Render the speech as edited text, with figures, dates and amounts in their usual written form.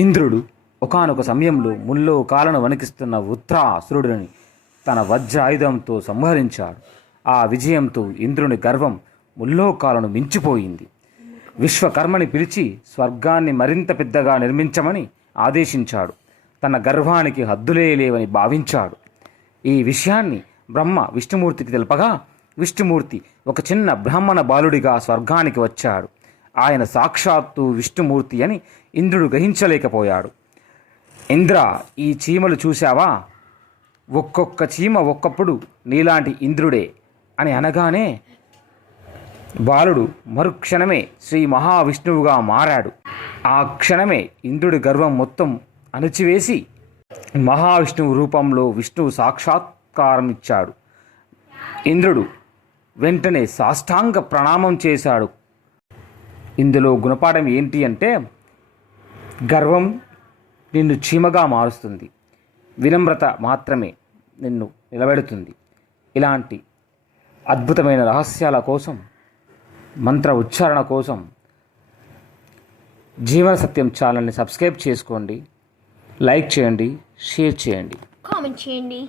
ఇంద్రుడు ఒకానొక సమయంలో ముల్లోకాలను వణికిస్తున్న వృత్రాసురుడిని తన వజ్ర ఆయుధంతో సంహరించాడు. ఆ విజయంతో ఇంద్రుని గర్వం ముల్లోకాలను మించిపోయింది. విశ్వకర్మని పిలిచి స్వర్గాన్ని మరింత పెద్దగా నిర్మించమని ఆదేశించాడు. తన గర్వానికి హద్దులే లేవని భావించాడు. ఈ విషయాన్ని బ్రహ్మ విష్ణుమూర్తికి తెలుపగా విష్ణుమూర్తి ఒక చిన్న బ్రాహ్మణ బాలుడిగా స్వర్గానికి వచ్చాడు. ఆయన సాక్షాత్తు విష్ణుమూర్తి అని ఇంద్రుడు గ్రహించలేకపోయాడు. ఇంద్ర, ఈ చీమలు చూశావా? ఒక్కొక్క చీమ ఒక్కప్పుడు నీలాంటి ఇంద్రుడే అని అనగానే బాలుడు మరుక్షణమే శ్రీ మహావిష్ణువుగా మారాడు. ఆ క్షణమే ఇంద్రుడి గర్వం మొత్తం అణిచివేసి మహావిష్ణువు రూపంలో విష్ణువు సాక్షాత్కారం ఇచ్చాడు. ఇంద్రుడు వెంటనే సాష్టాంగ ప్రణామం చేశాడు. ఇందులో గుణపాఠం ఏంటి అంటే, గర్వం నిన్ను చీమగా మారుస్తుంది, వినమ్రత మాత్రమే నిన్ను నిలబెడుతుంది. ఇలాంటి అద్భుతమైన రహస్యాల కోసం, మంత్ర ఉచ్చారణ కోసం జీవన సత్యం ఛానల్ని సబ్స్క్రైబ్ చేసుకోండి, లైక్ చేయండి, షేర్ చేయండి, కామెంట్ చేయండి.